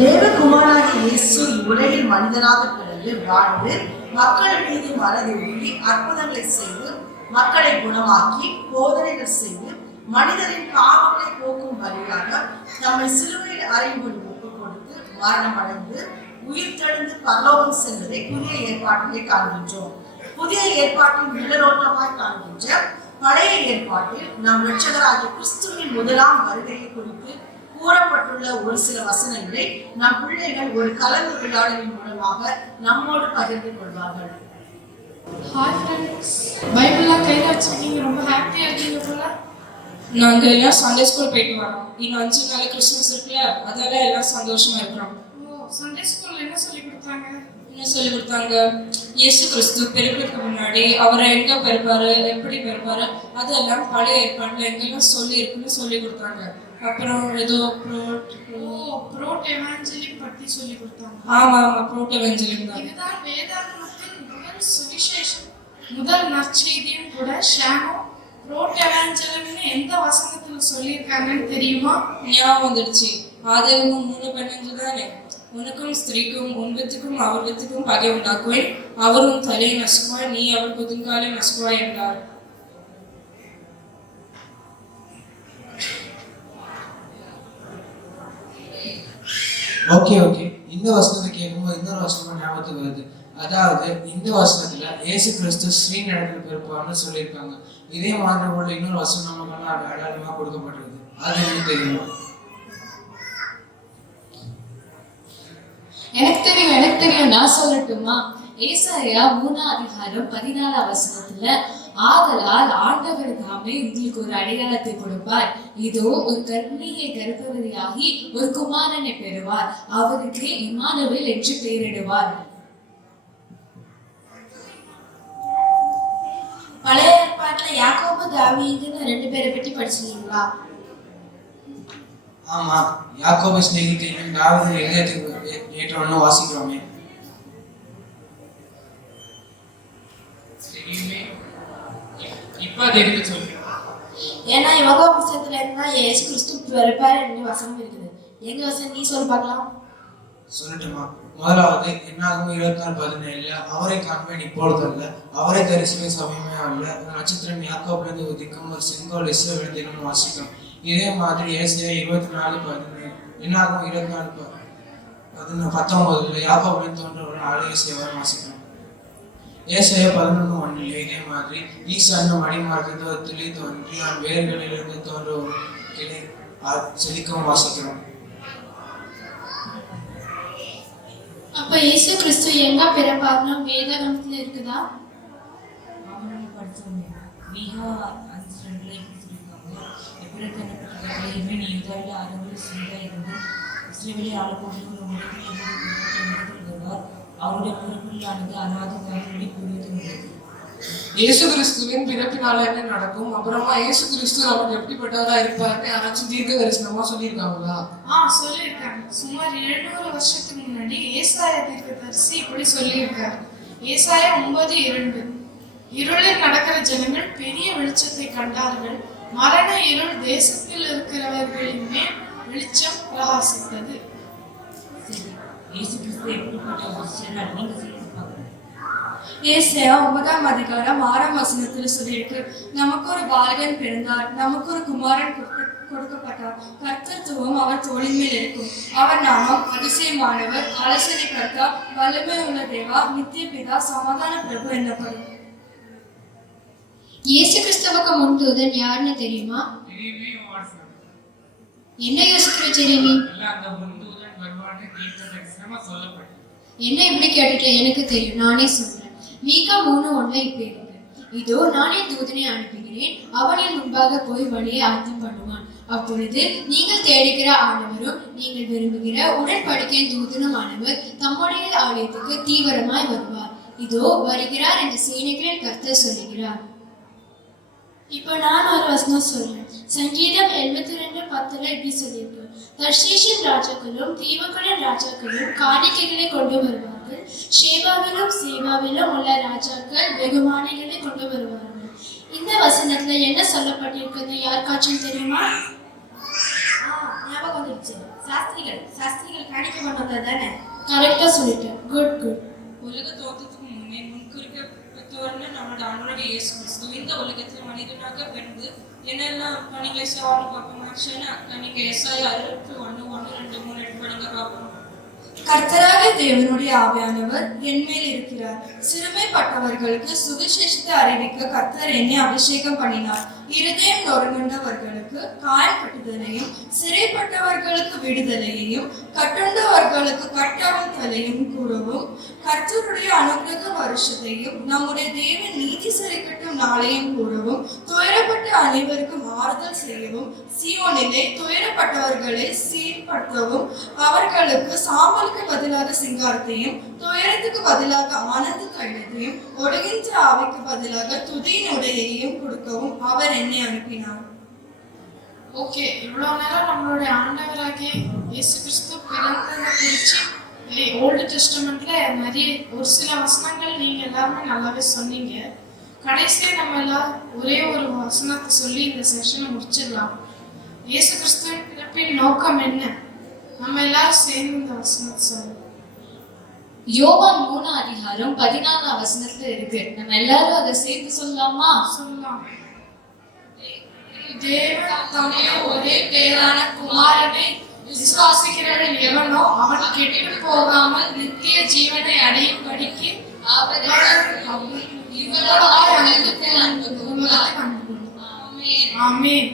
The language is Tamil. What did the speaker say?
தேவகுமாராகிய இயேசு உலகில் மனிதனாக பிறந்து வாழ்ந்து மக்கள் மீது மனதிரும்பி அற்புதங்களை செய்து மக்களை குணமாக்கி போதனைகள் செய்து மனிதரின் பாவங்களை போக்கும் வழியாக நம்மை சிலுவையில் அறையும்படி ஒப்புக் கொடுத்து மரணம் அடைந்து உயிர் தெழுந்து பரலோகம் செல்வதை புதிய ஏற்பாட்டிலே காண்கின்றோம். புதிய ஏற்பாட்டின் நிழலோட்டமாய் காண்கின்ற பழைய ஏற்பாட்டில் நம் இரட்சகராகிய கிறிஸ்துவின் முதலாம் வருகையை குறித்து கூறப்பட்டுள்ள ஒரு சில வசனங்களை நம் பிள்ளைகள் ஒரு கலந்துரையாடலின் மூலமாக நம்மோடு பகிர்ந்து கொள்வார்கள். ஹாய் ஃப்ரெண்ட்ஸ், பைபிள்லாம் கையில் வச்சிருக்கீங்க, ரொம்ப ஹாப்பியாக இருக்கீங்க போல. நாங்கள் எல்லாம் சண்டே ஸ்கூல் போயிட்டு வரோம். இன்னும் 5 நாள் கிறிஸ்மஸ் இருக்குல்ல, அதெல்லாம் எல்லாம் சந்தோஷமா இருக்கிறோம். ஓ, சண்டே ஸ்கூல்ல என்ன சொல்லி கொடுத்தாங்க? என்ன சொல்லி கொடுத்தாங்க? இயேசு கிறிஸ்து பிறக்கிறதுக்கு முன்னாடி அவரை எங்க பிறப்பாரு, எப்படி பிறப்பாரு, அதெல்லாம் பழைய ஏற்பாடுல எங்கெல்லாம் சொல்லி இருக்குன்னு சொல்லி கொடுத்தாங்க. அப்புறம் ஏதோ ப்ரோட் எவாஞ்சலியம் பத்தி சொல்லி கொடுத்தாங்க. ஆமா, ப்ரோட் எவாஞ்சலியம் தான். இதுதான் வேதாகமத்தின் முதல் சுவிசேஷம், முதல் நற்செய்தியும் கூட. ஷானோ, ப்ரோட் எவாஞ்சலியம்னு எந்த வசனத்துல சொல்லியிருக்காங்கன்னு தெரியுமா? ஞாபகம் வந்துடுச்சு. ஆதியாகமம் 3:15 தானே? உனக்கும் ஸ்திரீக்கும் உன் வித்துக்கும் அவர் வித்துக்கும் பகை உண்டாக்குவேன், அவரும் தலையை நசுக்குவாய், நீ அவர் குதிங்காலை நசுக்குவாய் என்றார். ஓகே இந்த வசனத்தை கேட்கும்போது இன்னொரு வசனம் ஞாபகத்துக்கு வருது. அதாவது இந்த வசனத்துல இயேசு கிறிஸ்து ஸ்ரீன் இடத்துல பிறப்பார்னு சொல்லியிருக்காங்க. இதே மாதிரி உள்ள இன்னொரு வசனம் நமக்கு அடையாளமா கொடுக்கப்பட்டிருக்கு. அது எனக்கு தெரியுமா? எனக்கு தெரியும், நான் சொல்லட்டுமா? ஏசாயா 3:14 ஆதலால் ஆண்டவர் தாமே உங்களுக்கு ஒரு அடையாளத்தை கொடுப்பார், இதோ ஒரு கர்ப்பிணியை கர்ப்பவதியாகி ஒரு குமாரனை பெறுவார், அவருக்கு இம்மானுவேல் என்று பெயரிடுவார். பழைய ஏற்பாட்டுல யாக்கோபு தாவீதுன்னு 2 பேரை பற்றி படிச்சிருக்கீங்களா? ஆமா, யாக்கோபு ஸ்நேகிதன் தாவீது எழுதியதுக்கு ஏற்றவன்னு வாசிக்கிறோமே. ஏன்னா யோகா புத்தகத்துல இருந்தா இயேசு கிறிஸ்து பிறப்பார் என்று வசனம் இருக்குது. எங்க வசனம் நீ சொல்ல பார்க்கலாம். சொல்லட்டுமா? முதலாவது என்னாகும் 24:17 அவரை காண்பேன் இப்பொழுதல்ல, அவரை தரிசிக்க சமயமே அல்ல, நட்சத்திரம் யாக்கோபிலிருந்து உதிக்கும், ஒரு செங்கோல் இஸ்ரவேல் தினம் வாசிக்கும். இதே மாதிரி ஏசாயா 24:11 என்னாகும் 24:19 யாக்கோபிலிருந்து தோன்ற ஒரு ஆலய சேவன் வாசிக்கும். ஏசாயா 11:1 இதே மாதிரி ஈசான்னு மடிமார்க்கத்திலே தோன்றி வேர்களிலிருந்து தோன்ற ஒரு கிளை செழிக்கவும் வாசிக்கிறோம். அப்ப இயேசு கிறிஸ்து எங்க பிறப்பார்னா வேதாகமத்துல இருக்குதா? இயேசு கிறிஸ்துவின் பிறப்பினால என்ன நடக்கும், அப்புறமா இயேசு கிறிஸ்து நமக்கு எப்படிப்பட்டவரா இருப்பாருன்னு யாராச்சும் தீர்க்க தரிசனமா சொல்லியிருக்காங்களா? சொல்லியிருக்காங்க. சுமார் 700 வருஷத்துக்கு முன்னாடி ஏசாயா தீர்க்கதரிசி இப்படி சொல்லியிருக்காரு. ஏசாயா 9:2 இருளில் நடக்கிற ஜனங்கள் பெரிய வெளிச்சத்தை கண்டார்கள், மரண இருள் தேசத்தில் இருக்கிறவர்களின் மேல் வெளிச்சம் பிரகாசித்தது. ஏசாயா 9:6 சொல்லியிருக்கு, நமக்கு ஒரு பாலகன் பிறந்தார், நமக்கு ஒரு குமாரன் கொடுக்கப்பட்டார், கர்த்தத்துவம் அவர் தோளின் மேல் இருக்கும், அவர் நாமம் அதிசயமானவர், ஆலோசனை கர்த்தா, வல்லமை உள்ள தேவா, நித்திய பிதா, சமாதான பிரபு என்னப்படும். இயேசு கிறிஸ்துவுக்கு முன் தூதன் யாருன்னு தெரியுமா? என்ன யோசிக்கிற ஜெரிமி? என்ன இப்படி கேட்டுட்டேன்? எனக்கு தெரியும், நானே சொல்றேன். மீகா 3:1 இப்ப இருக்கு, இதோ நானே தூதனை அனுப்புகிறேன், அவனின் முன்பாக போய் வழியை ஆயத்தம் பண்ணுவான், அப்பொழுது நீங்கள் தேடுகிற ஆண்டவரும் நீங்கள் விரும்புகிற உடன்படிக்கையின் தூதனுமானவர் தம்முடைய ஆலயத்துக்கு தீவிரமாய் வருவார், இதோ வருகிறார் என்று சேனைகளின் கர்த்தர் சொல்லுகிறார். இப்ப நான் ஒரு வசனம் சொல்றேன். சங்கீதம் 72:10 இப்படி சொல்லியிருக்கு, தர்ஷீஷின் ராஜாக்களும் தீவுகளின் ராஜாக்களும் காணிக்கைகளை கொண்டு வருவார்கள், ஷேபாவிலும் சேபாவிலும் உள்ள ராஜாக்கள் வெகுமானிகளை கொண்டு வருவார்கள். இந்த வசனத்துல என்ன சொல்லப்பட்டிருக்குன்னு யாருக்காச்சும் தெரியுமா? ஞாபகம் வந்துடுச்சு. சாஸ்திரிகள் காணிக்க கொண்டு தானே? கரெக்டா சொல்லிட்டேன். Good good. உலக தோற்றத்துக்கு முன்னே முன்குறிக்கப்பட்டவர்னு நம்மளோட ஆண்டவராகிய இயேசு கிறிஸ்து இந்த உலகத்தில் மனிதனாக பிறந்து என்னெல்லாம் பணிகளை செய்வான்னு பார்ப்போம். ஆக்சுவலா நீங்க ஏசாயா 61:1-2-3 எடுத்து படிங்க பார்ப்போம். கர்த்தராகிய தேவனுடைய ஆவியானவர் என்மேல் இருக்கிறார். சிறுமைப்பட்டவர்களுக்கு சுவிசேஷத்தை அறிவிக்க கர்த்தர் என்னை அபிஷேகம் பண்ணினார். இருதயம் நொறுங்குண்டவர்களுக்கு காயப்பட்டுதலையும், சிறைப்பட்டவர்களுக்கு விடுதலையையும், கட்டுண்டவர்களுக்கு கட்டவிழ்த்தலையும் கூறவும், கர்த்தருடைய அனுகிரக வருஷத்தையும் நம்முடைய தேவன் நீதி சரிக்கட்டும் நாளையும் கூறவும், துயரப்பட்ட அனைவருக்கும் ஆறுதல் செய்யவும், சீயோனிலே துயரப்பட்டவர்களை சீர்படுத்தவும், அவர்களுக்கு சாம்பலுக்கு பதிலாக சிங்காரத்தையும், துயரத்துக்கு பதிலாக ஆனந்த தைலத்தையும், ஒடுகின்ற ஆவிக்கு பதிலாக துதியின் உடையையும் கொடுக்கவும் அவர் என்னை அனுப்பினார். ஓகே, இவ்வளோ நேரம் நம்மளுடைய ஆண்டவராகிய இயேசு கிறிஸ்து பிறந்ததை குறித்து ஓல்டு டெஸ்டமெண்ட்ல நிறைய ஒரு சில வசனங்கள் நீங்க எல்லாருமே நல்லாவே சொன்னீங்க. கடைசியா நம்ம எல்லாம் ஒரே ஒரு வசனத்தை சொல்லி இந்த செஷனை முடிச்சிடலாம். இயேசு கிறிஸ்துவின் பிறப்பின் நோக்கம் என்ன? நம்ம எல்லாரும் சேர்ந்து இந்த வசனத்தை சொல்லுவோம். யோவான் 3:14 இருக்கு. நம்ம எல்லாரும் அதை சேர்த்து சொல்லலாமா? சொல்லலாம். தேவன் தம்முடைய ஒரே பேரான குமாரனை விசுவாசிக்கிறவன் எவனோ அவன் கெட்டு போகாமல் நித்திய ஜீவனை அடையும் படிக்கு ஆமென்.